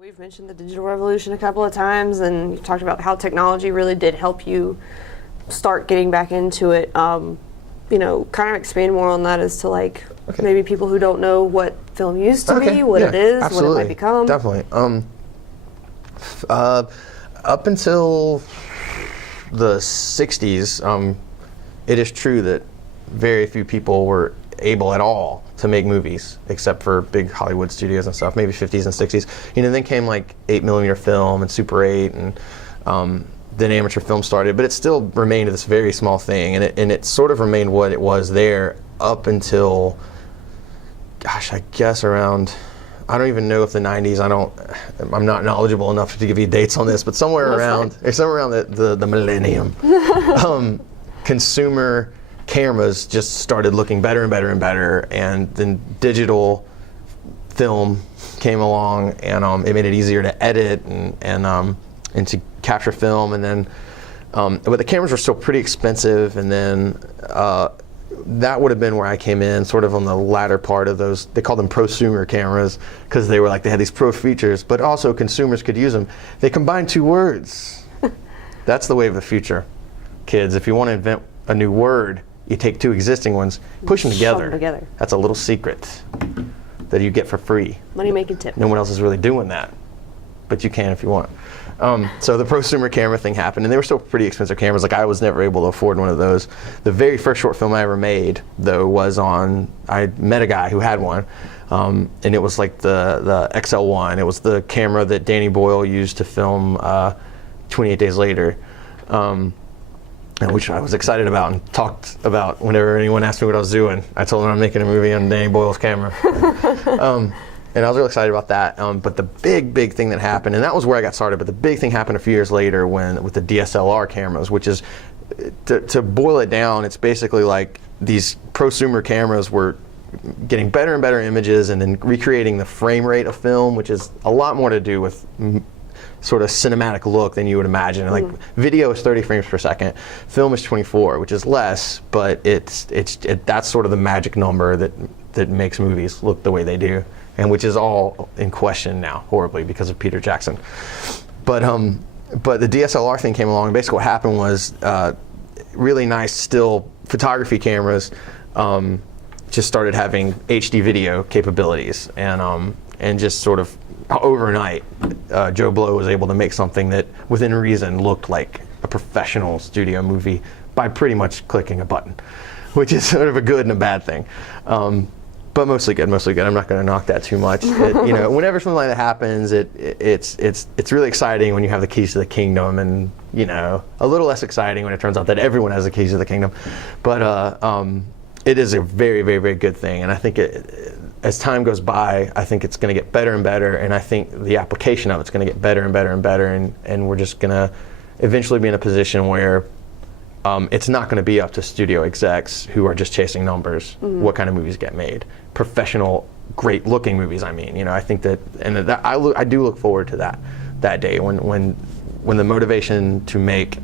We've mentioned the digital revolution a couple of times, and you talked about how technology really did help you start getting back into it. You know, kind of expand more on that as to like maybe people who don't know what film used to be, what it is, absolutely. what it might become. Definitely. Up until the 60s, it is true that very few people were able at all to make movies, except for big Hollywood studios and stuff, maybe 50s and 60s. You know, then came like 8mm film and Super 8, and then amateur film started, but it still remained this very small thing, and it sort of remained what it was there up until, gosh, I guess around, I don't even know if the 90s, I'm not knowledgeable enough to give you dates on this, but somewhere around the millennium, consumer cameras just started looking better and better and better, and then digital film came along, and it made it easier to edit and to capture film, and then but the cameras were still pretty expensive, and then that would have been where I came in, sort of on the latter part of those. They called them prosumer cameras because they were like, they had these pro features, but also consumers could use them. They combined two words. That's the way of the future, kids. If you want to invent a new word, you take two existing ones, push them together. That's a little secret that you get for free. Money making tip. No one else is really doing that, but you can if you want. So the prosumer camera thing happened, and they were still pretty expensive cameras. Like, I was never able to afford one of those. The very first short film I ever made, though, was I met a guy who had one, and it was like the XL1. It was the camera that Danny Boyle used to film 28 Days Later, which I was excited about and talked about whenever anyone asked me what I was doing. I told them I'm making a movie on Danny Boyle's camera. And I was really excited about that. But the big thing that happened, and that was where I got started, but the big thing happened a few years later with the DSLR cameras, which is, to boil it down, it's basically like these prosumer cameras were getting better and better images and then recreating the frame rate of film, which is a lot more to do with sort of cinematic look than you would imagine. Like, video is 30 frames per second, film is 24, which is less, but that's sort of the magic number that makes movies look the way they do, and which is all in question now, horribly, because of Peter Jackson. But the DSLR thing came along, and basically what happened was really nice still photography cameras just started having HD video capabilities, and just sort of overnight, Joe Blow was able to make something that, within reason, looked like a professional studio movie by pretty much clicking a button, which is sort of a good and a bad thing. But mostly good. I'm not going to knock that too much. You know, whenever something like that happens, it's really exciting when you have the keys to the kingdom, and, you know, a little less exciting when it turns out that everyone has the keys to the kingdom. But it is a very, very, very good thing, and I think as time goes by, I think it's going to get better and better, and I think the application of it's going to get better and better and better, and we're just going to eventually be in a position where it's not going to be up to studio execs who are just chasing numbers what kind of movies get made. Professional, great-looking movies, I mean. You know, I think that, and that I do look forward to that day when the motivation to make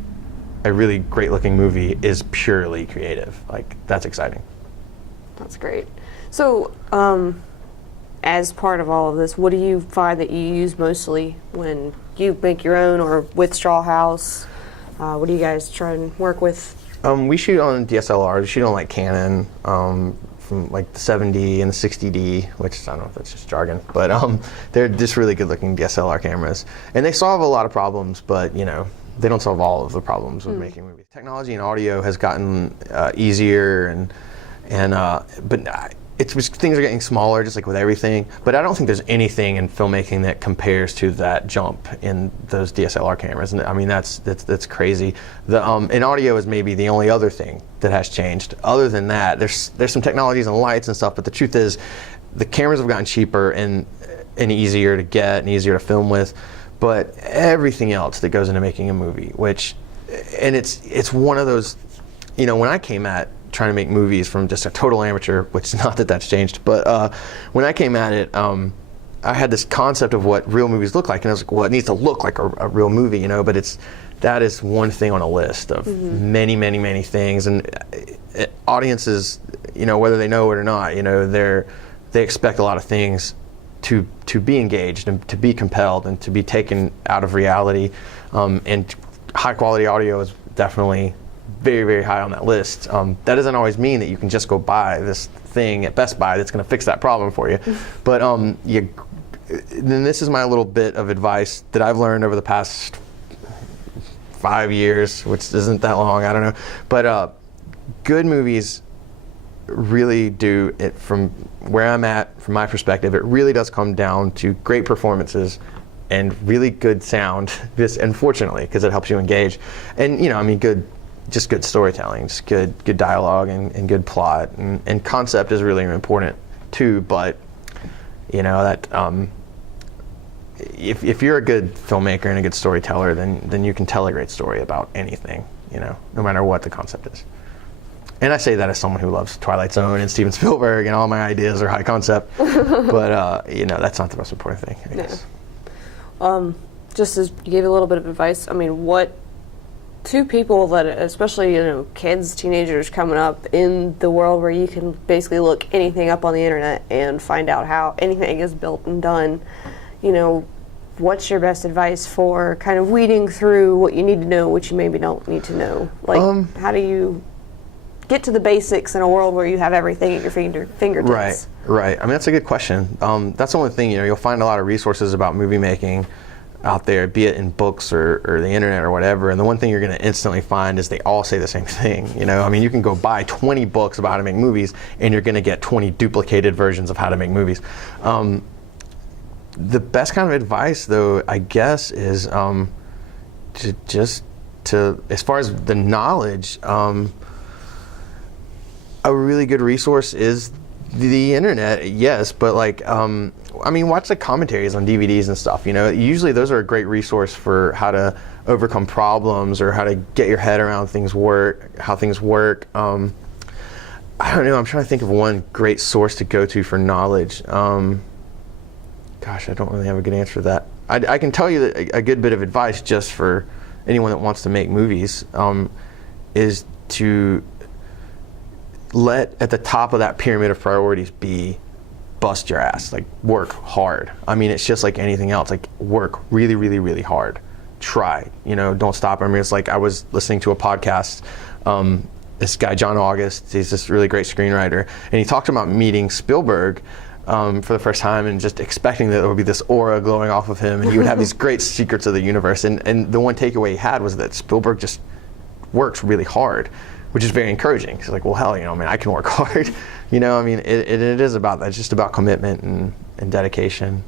a really great-looking movie is purely creative. Like, that's exciting. That's great. So, as part of all of this, what do you find that you use mostly when you make your own or with Strawhouse? What do you guys try and work with? We shoot on DSLR. We shoot on like Canon, from like the 7D and the 60D, which I don't know if that's just jargon, but they're just really good-looking DSLR cameras, and they solve a lot of problems. But, you know, they don't solve all of the problems with making movies. Technology and audio has gotten easier, but it's just, things are getting smaller, just like with everything. But I don't think there's anything in filmmaking that compares to that jump in those DSLR cameras. And I mean, that's crazy. And audio is maybe the only other thing that has changed. Other than that, there's some technologies and lights and stuff. But the truth is, the cameras have gotten cheaper and easier to get and easier to film with. But everything else that goes into making a movie, and it's one of those, you know, when I came at trying to make movies from just a total amateur, which is not that that's changed, but when I came at it, I had this concept of what real movies look like, and I was like, well, it needs to look like a real movie, you know, but that is one thing on a list of many, many, many things, and audiences, you know, whether they know it or not, you know, they expect a lot of things to be engaged and to be compelled and to be taken out of reality. And high quality audio is definitely very, very high on that list. That doesn't always mean that you can just go buy this thing at Best Buy that's going to fix that problem for you. But then this is my little bit of advice that I've learned over the past 5 years, which isn't that long, I don't know. But good movies really do, it from where I'm at, from my perspective, it really does come down to great performances and really good sound, just unfortunately, because it helps you engage. And just good storytelling, just good dialogue and good plot. And concept is really important too, but that if you're a good filmmaker and a good storyteller, then you can tell a great story about anything, no matter what the concept is. And I say that as someone who loves Twilight Zone and Steven Spielberg, and all my ideas are high concept, but that's not the most important thing, I guess. Just as you gave a little bit of advice, I mean, what to people that, especially kids, teenagers coming up in the world where you can basically look anything up on the internet and find out how anything is built and done, what's your best advice for kind of weeding through what you need to know, what you maybe don't need to know? Like, how do you get to the basics in a world where you have everything at your fingertips? Right. I mean, that's a good question. That's the only thing, you'll find a lot of resources about movie making out there, be it in books or the internet or whatever. And the one thing you're going to instantly find is they all say the same thing. I mean, you can go buy 20 books about how to make movies, and you're going to get 20 duplicated versions of how to make movies. The best kind of advice, though, I guess, is to as far as the knowledge, a really good resource is the internet, yes, but watch the commentaries on DVDs and stuff. Usually those are a great resource for how to overcome problems or how to get your head around how things work. I don't know. I'm trying to think of one great source to go to for knowledge. Gosh, I don't really have a good answer to that. I can tell you that a good bit of advice just for anyone that wants to make movies is to let at the top of that pyramid of priorities be bust your ass, work hard. I mean, it's just like anything else, work really, really, really hard. Try, don't stop. I mean, it's like I was listening to a podcast, this guy, John August, he's this really great screenwriter, and he talked about meeting Spielberg for the first time and just expecting that there would be this aura glowing off of him and he would have these great secrets of the universe. And the one takeaway he had was that Spielberg just works really hard, which is very encouraging. He's like, well, hell, I can work hard. It is about that. It's just about commitment and dedication.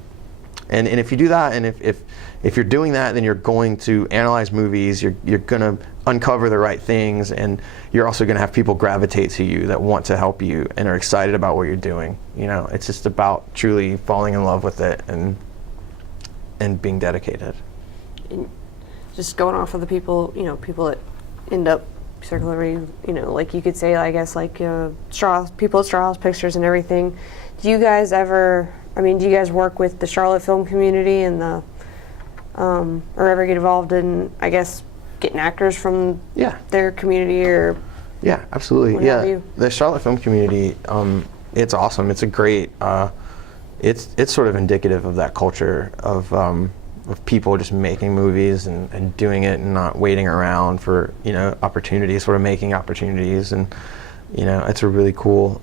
And if you do that, and if you're doing that, then you're going to analyze movies, you're going to uncover the right things, and you're also going to have people gravitate to you that want to help you and are excited about what you're doing. It's just about truly falling in love with it and being dedicated. And just going off of the people, people that end up circularly, like you could say, I guess, Strawhouse, people at Strawhouse Pictures and everything. Do you guys work with the Charlotte film community and or ever get involved in, I guess, getting actors from their community or? Yeah, absolutely. Yeah, the Charlotte film community, it's awesome. It's a great, it's sort of indicative of that culture of people just making movies and doing it and not waiting around for opportunities, sort of making opportunities, and it's a really cool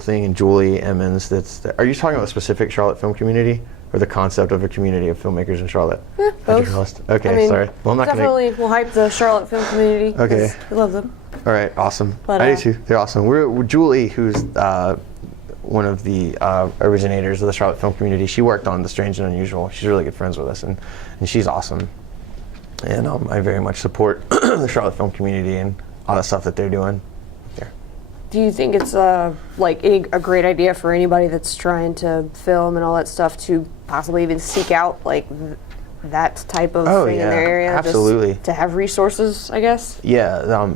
thing. And Julie Emmons, are you talking about the specific Charlotte film community or the concept of a community of filmmakers in Charlotte? Yeah, both. Okay, sorry. Well, I'm not we'll hype the Charlotte film community. Okay, we love them. All right, awesome. But, I do too. They're awesome. We're Julie, who's one of the originators of the Charlotte film community. She worked on The Strange and Unusual. She's really good friends with us, and she's awesome. And I very much support the Charlotte film community and all the stuff that they're doing there. Do you think it's a great idea for anybody that's trying to film and all that stuff to possibly even seek out that type of thing in their area? Absolutely. Just to have resources, I guess? Yeah,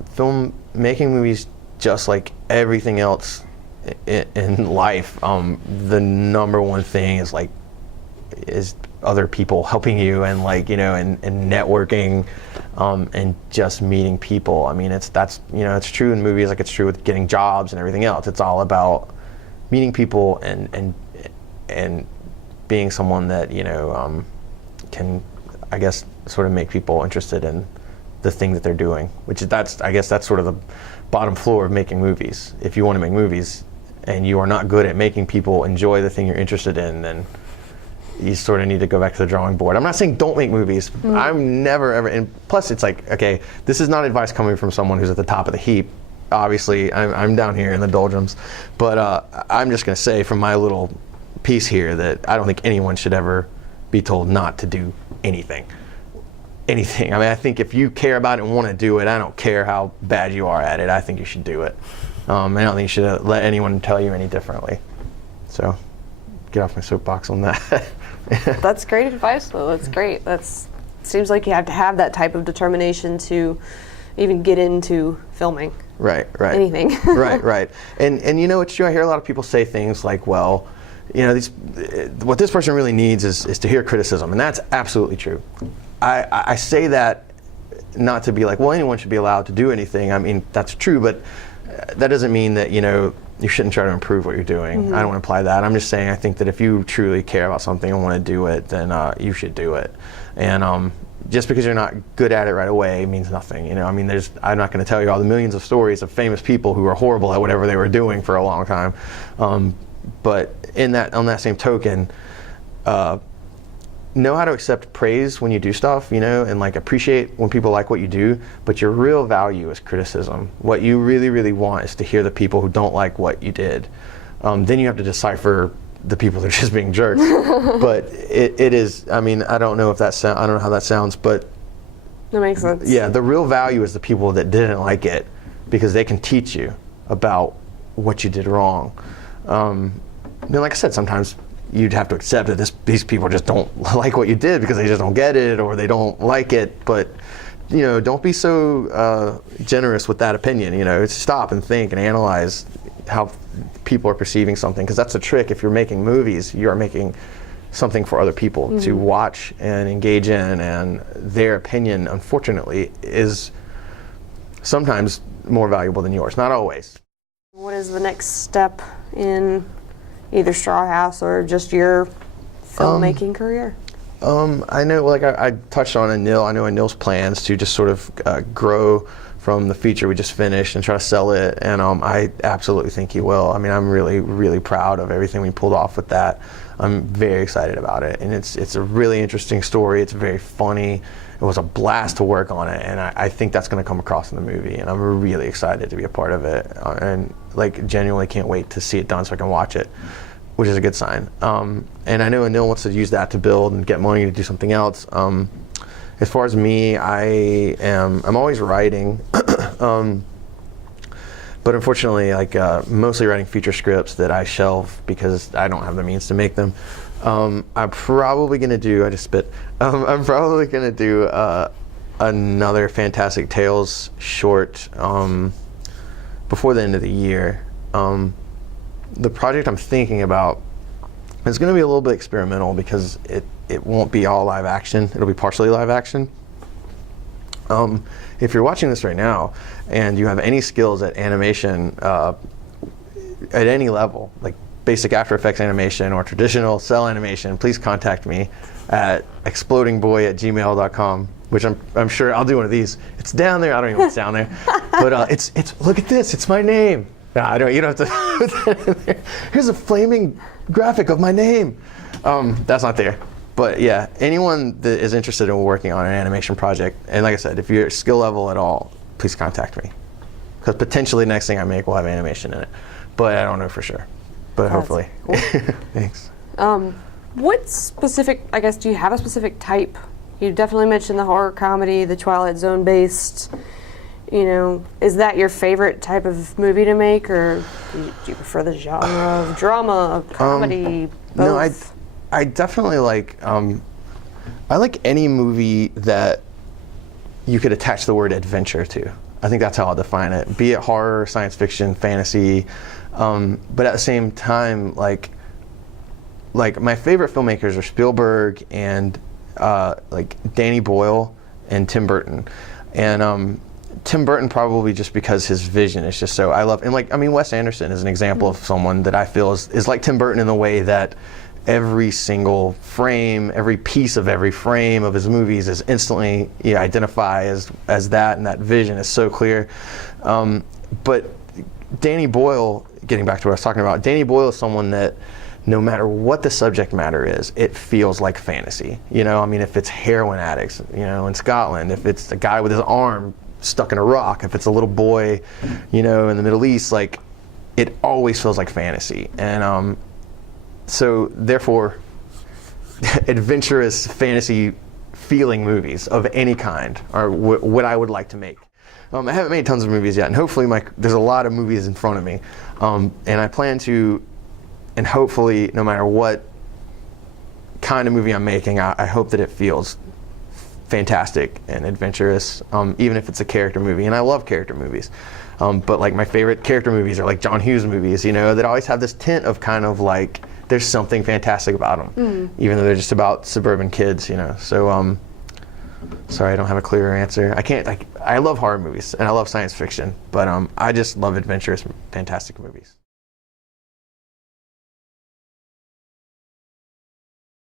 making movies, just like everything else in life, the number one thing is other people helping you and and networking, and just meeting people. I mean, it's true in movies, like it's true with getting jobs and everything else. It's all about meeting people and and being someone that, you know, can, I guess, sort of make people interested in the thing that they're doing, which is, I guess that's sort of the bottom floor of making movies. If you want to make movies and you are not good at making people enjoy the thing you're interested in, then you sort of need to go back to the drawing board. I'm not saying don't make movies. I'm never ever, and plus it's like, okay, this is not advice coming from someone who's at the top of the heap. Obviously, I'm down here in the doldrums, but I'm just gonna say from my little piece here that I don't think anyone should ever be told not to do anything. Anything. I mean, I think if you care about it and want to do it, I don't care how bad you are at it, I think you should do it. I don't think you should let anyone tell you any differently. So, get off my soapbox on that. That's great advice, though. That's great. Seems like you have to have that type of determination to even get into filming. Right. Anything. right. And you know, it's true. I hear a lot of people say things like, well, you know, what this person really needs is to hear criticism, and that's absolutely true. I say that not to be like, well, anyone should be allowed to do anything. I mean, that's true, but that doesn't mean that, you know, you shouldn't try to improve what you're doing. I don't want to imply that. I'm just saying I think that if you truly care about something and want to do it, then you should do it. And just because you're not good at it right away means nothing. You know, I mean, I'm not going to tell you all the millions of stories of famous people who are horrible at whatever they were doing for a long time. But on that same token, know how to accept praise when you do stuff, you know, and like appreciate when people like what you do, but your real value is criticism. What you really, really want is to hear the people who don't like what you did. Then you have to decipher the people that are just being jerks. But it is, I mean, I don't know I don't know how that sounds, but that makes sense. Yeah, the real value is the people that didn't like it, because they can teach you about what you did wrong. Like I said, sometimes you'd have to accept that these people just don't like what you did because they just don't get it or they don't like it. But, you know, don't be so generous with that opinion. You know, stop and think and analyze how people are perceiving something, because that's the trick. If you're making movies, you are making something for other people to watch and engage in, and their opinion, unfortunately, is sometimes more valuable than yours. Not always. What is the next step in either Strawhouse or just your filmmaking career? I know, like I touched on Anil. I know Anil's plans to just sort of grow from the feature we just finished and try to sell it, and I absolutely think he will. I mean, I'm really, really proud of everything we pulled off with that. I'm very excited about it, and it's a really interesting story. It's very funny. It was a blast to work on it, and I think that's going to come across in the movie, and I'm really excited to be a part of it, and like genuinely can't wait to see it done so I can watch it, which is a good sign. And I know Anil wants to use that to build and get money to do something else. As far as me, I'm always writing, but unfortunately, like mostly writing feature scripts that I shelve because I don't have the means to make them. I'm probably gonna do. I'm probably gonna do another Fantastic Tales short before the end of the year. The project I'm thinking about is going to be a little bit experimental because it won't be all live action. It'll be partially live action. If you're watching this right now and you have any skills at animation at any level, like basic After Effects animation or traditional cell animation, please contact me at explodingboy@gmail.com, which I'm sure I'll do one of these. It's down there. I don't even know what's down there, but it's look at this. It's my name. No, I don't. You don't have to put that in there. Here's a flaming graphic of my name. That's not there. But yeah, anyone that is interested in working on an animation project, and like I said, if you're skill level at all, please contact me, because potentially the next thing I make will have animation in it, but I don't know for sure. But hopefully. Cool. Thanks. What specific, I guess, do you have a specific type? You definitely mentioned the horror comedy, the Twilight Zone based. You know, is that your favorite type of movie to make, or do you prefer the genre of drama, comedy, both? No, I definitely like, I like any movie that you could attach the word adventure to. I think that's how I'll define it. Be it horror, science fiction, fantasy, but at the same time, like my favorite filmmakers are Spielberg and like Danny Boyle and Tim Burton, and Tim Burton probably just because his vision is just so, I love, and like, I mean, Wes Anderson is an example of someone that I feel is like Tim Burton in the way that every single frame, every piece of every frame of his movies is instantly, you identify as that, and that vision is so clear. But Danny Boyle, getting back to what I was talking about, Danny Boyle is someone that no matter what the subject matter is, it feels like fantasy. You know, I mean, if it's heroin addicts, you know, in Scotland, if it's a guy with his arm stuck in a rock, if it's a little boy, you know, in the Middle East, like, it always feels like fantasy. And so therefore, adventurous fantasy feeling movies of any kind are what I would like to make. I haven't made tons of movies yet, and hopefully there's a lot of movies in front of me. And I plan to, and hopefully no matter what kind of movie I'm making, I hope that it feels fantastic and adventurous, even if it's a character movie. And I love character movies. But like my favorite character movies are like John Hughes movies, you know, that always have this tint of kind of like there's something fantastic about them, even though they're just about suburban kids, you know. So sorry, I don't have a clearer answer. I love horror movies and I love science fiction, but I just love adventurous, fantastic movies.